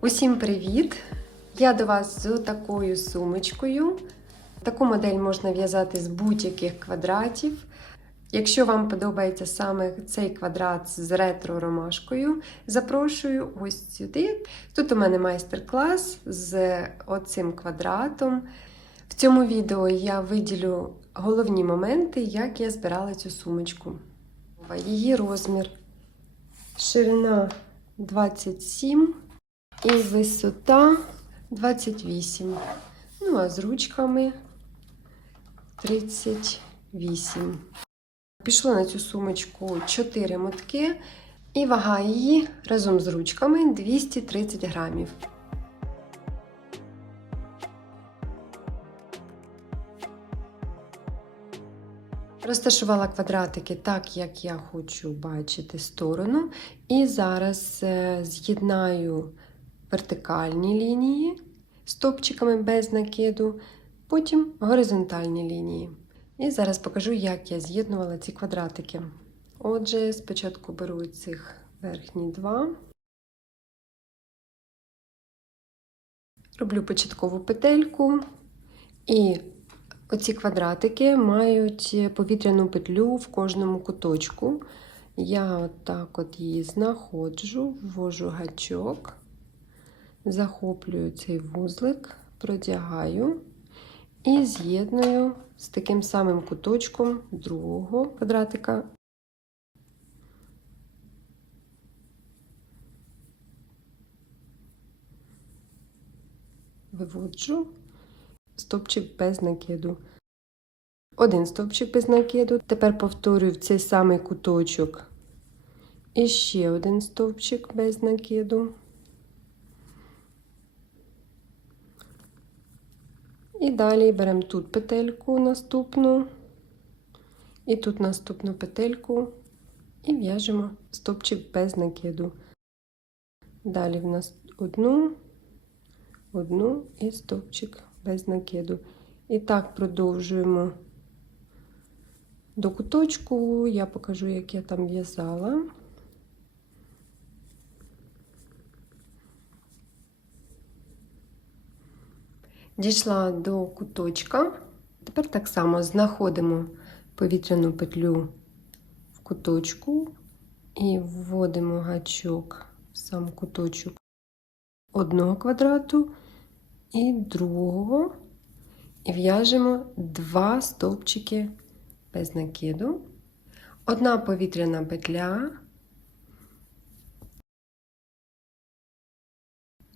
Усім привіт! Я до вас з такою сумочкою. Таку модель можна в'язати з будь-яких квадратів. Якщо вам подобається саме цей квадрат з ретро-ромашкою, запрошую ось сюди. Тут у мене майстер-клас з оцим квадратом. В цьому відео я виділю головні моменти, як я збирала цю сумочку. Її розмір, ширина 27 і висота 28. Ну, а з ручками 38. Пішло на цю сумочку 4 мотки, і вага її разом з ручками 230 грамів. Розташувала квадратики так, як я хочу бачити сторону. І зараз з'єднаю вертикальні лінії стовпчиками без накиду, потім горизонтальні лінії. І зараз покажу, як я з'єднувала ці квадратики. Отже, спочатку беру цих верхні два, роблю початкову петельку, і оці квадратики мають повітряну петлю в кожному куточку. Я отак от її знаходжу, ввожу гачок, захоплюю цей вузлик, продягаю і з'єдную з таким самим куточком другого квадратика. Виводжу стовпчик без накиду. Один стовпчик без накиду. Тепер повторюю в цей самий куточок і ще один стовпчик без накиду. І далі беремо тут петельку наступну, і тут наступну петельку, і в'яжемо стовпчик без накиду. Далі в нас одну і стовпчик без накиду. І так продовжуємо до куточку. Я покажу, як я там в'язала. Дійшла до куточка. Тепер так само знаходимо повітряну петлю в куточку і вводимо гачок в сам куточок одного квадрату і другого. І в'яжемо 2 стовпчики без накиду, одна повітряна петля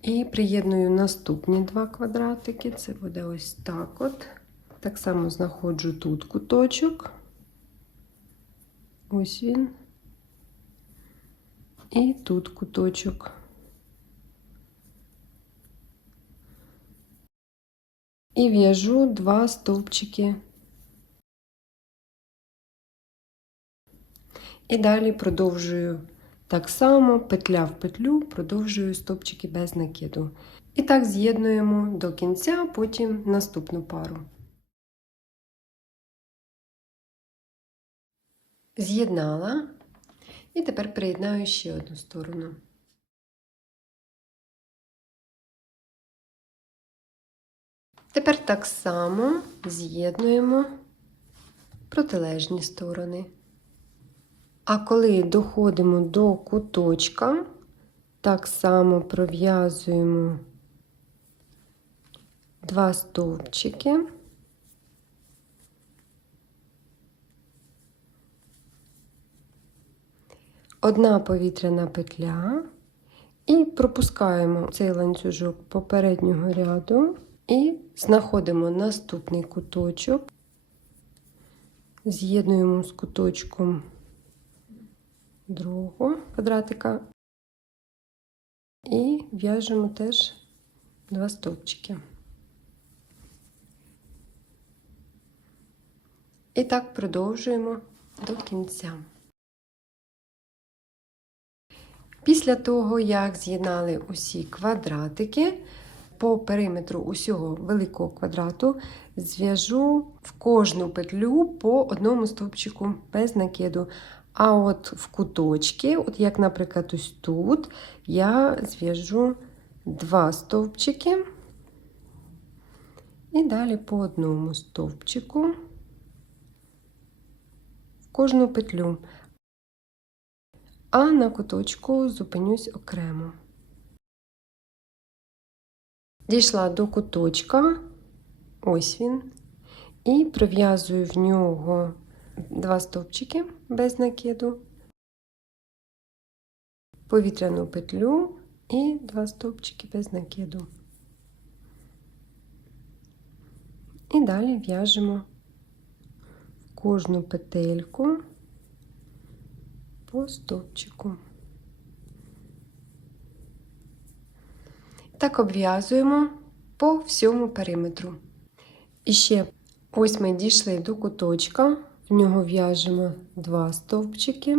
і приєдную наступні 2 квадратики. Це буде ось так от. Так само знаходжу тут куточок. Ось він. І тут куточок. І в'яжу 2 стовпчики. І далі продовжую так само, петля в петлю, продовжую стовпчики без накиду. І так з'єднуємо до кінця, потім наступну пару. З'єднала. І тепер приєднаю ще одну сторону. Тепер так само з'єднуємо протилежні сторони. А коли доходимо до куточка, так само пров'язуємо 2 стовпчики. Одна повітряна петля і пропускаємо цей ланцюжок попереднього ряду і знаходимо наступний куточок, з'єднуємо з куточком другого квадратика і в'яжемо теж 2 стовпчики. І так продовжуємо до кінця. Після того, як з'єднали усі квадратики, по периметру усього великого квадрату зв'яжу в кожну петлю по одному стовпчику без накиду. А от в куточки, от як, наприклад, ось тут, я зв'яжу 2 стовпчики і далі по одному стовпчику в кожну петлю, а на куточку зупинюсь окремо. Дійшла до куточка, ось він, і пров'язую в нього 2 стовпчики без накиду, повітряну петлю і 2 стовпчики без накиду. І далі в'яжемо в кожну петельку по стовпчику. Так обв'язуємо по всьому периметру. І ще ось ми дійшли до куточка, в нього в'яжемо 2 стовпчики.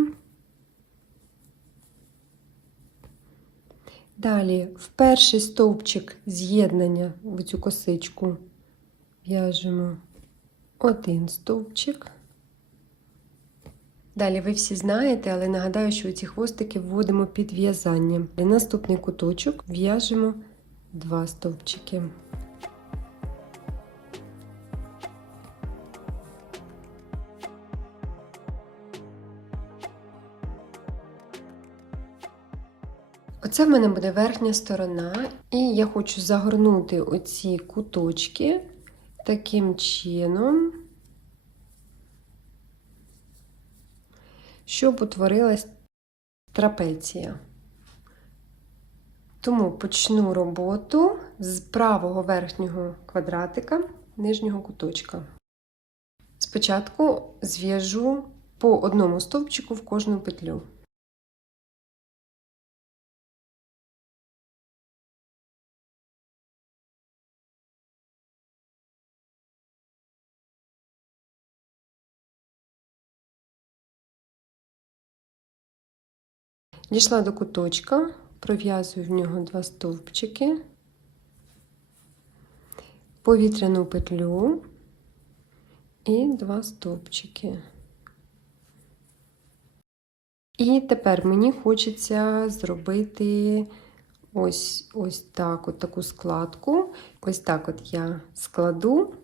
Далі в перший стовпчик з'єднання в цю косичку в'яжемо 1 стовпчик. Далі ви всі знаєте, але нагадаю, що ці хвостики вводимо під в'язання. Наступний куточок в'яжемо 2 стовпчики. Оце в мене буде верхня сторона, і я хочу загорнути оці куточки таким чином, щоб утворилась трапеція. Тому почну роботу з правого верхнього квадратика нижнього куточка. Спочатку зв'яжу по одному стовпчику в кожну петлю. Дійшла до куточка, пров'язую в нього 2 стовпчики, повітряну петлю і 2 стовпчики. І тепер мені хочеться зробити ось так, от таку складку. Ось так от я складу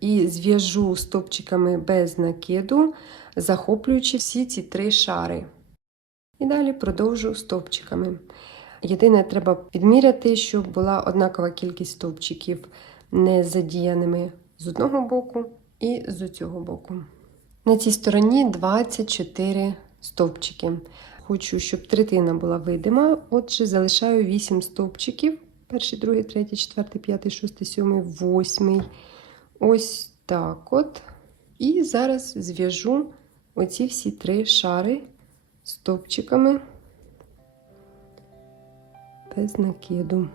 і зв'яжу стовпчиками без накиду, захоплюючи всі ці 3 шари. І далі продовжу стовпчиками. Єдине, треба відміряти, щоб була однакова кількість стовпчиків не задіяними з одного боку і з цього боку. На цій стороні 24 стовпчики. Хочу, щоб третина була видима, отже, залишаю 8 стовпчиків. Перший, другий, третій, четвертий, п'ятий, шостий, сьомий, восьмий. Ось так от. І зараз зв'яжу оці всі 3 шари стовпчиками без накиду.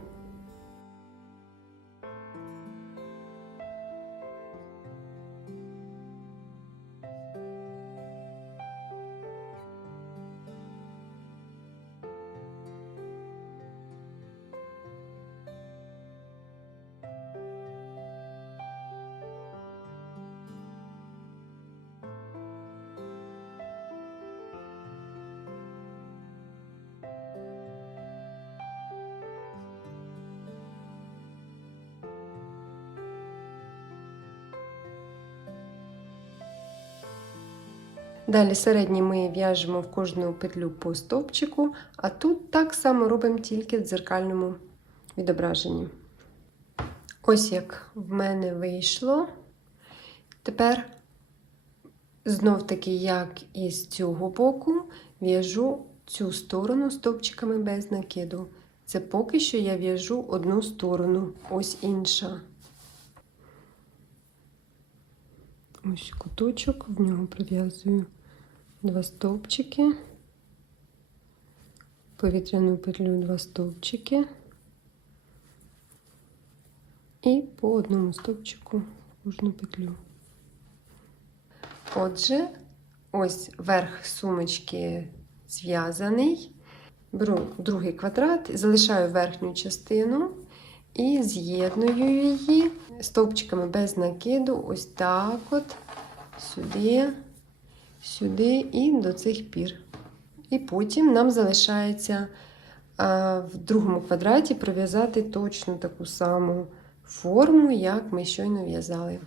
Далі середній ми в'яжемо в кожну петлю по стовпчику, а тут так само робимо тільки в дзеркальному відображенні. Ось як в мене вийшло. Тепер знов-таки, як і з цього боку, в'яжу цю сторону стовпчиками без накиду. Це поки що я в'яжу одну сторону, ось інша. Ось куточок, в нього пров'язую 2 стовпчики, повітряну петлю 2 стовпчики і по одному стовпчику кожну петлю. Отже, ось верх сумочки зв'язаний. Беру другий квадрат, залишаю верхню частину і з'єдную її стовпчиками без накиду, ось так от, сюди, сюди і до цих пір. І потім нам залишається А в другому квадраті пров'язати точно таку саму форму, як ми щойно в'язали.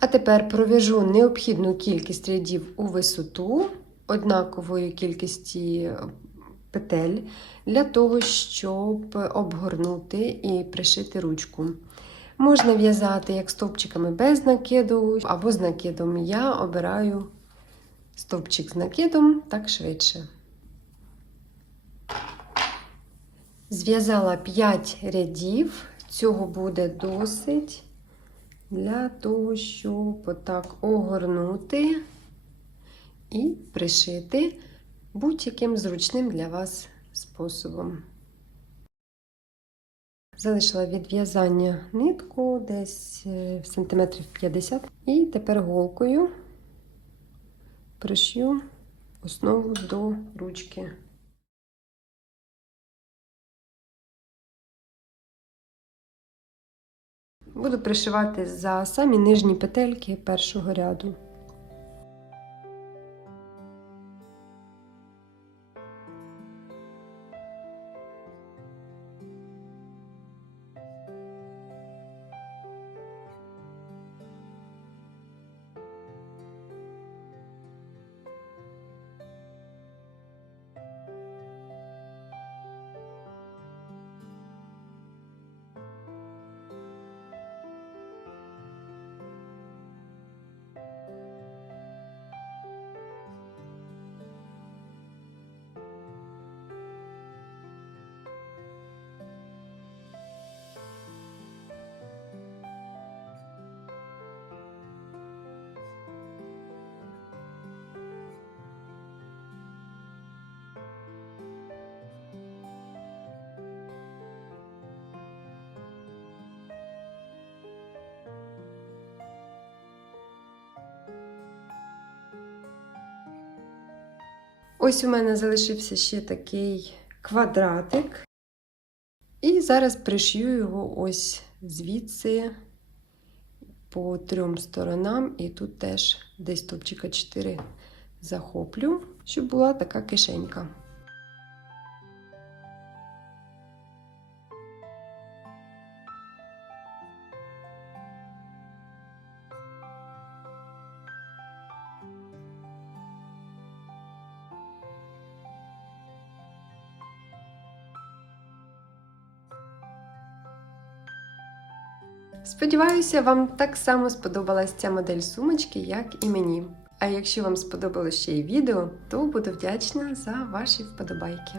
А тепер пров'яжу необхідну кількість рядів у висоту однакової кількості петель для того, щоб обгорнути і пришити ручку. Можна в'язати як стовпчиками без накиду або з накидом. Я обираю стовпчик з накидом, так швидше. Зв'язала 5 рядів, цього буде досить для того, щоб отак огорнути і пришити будь-яким зручним для вас способом. Залишила від в'язання нитку десь сантиметрів 50 і тепер голкою пришью основу до ручки. Буду пришивати за самі нижні петельки першого ряду. Ось у мене залишився ще такий квадратик. І зараз пришью його ось звідси по 3 сторонам. І тут теж десь стовпчика 4 захоплю, щоб була така кишенька. Сподіваюся, вам так само сподобалась ця модель сумочки, як і мені. А якщо вам сподобалось ще й відео, то буду вдячна за ваші вподобайки.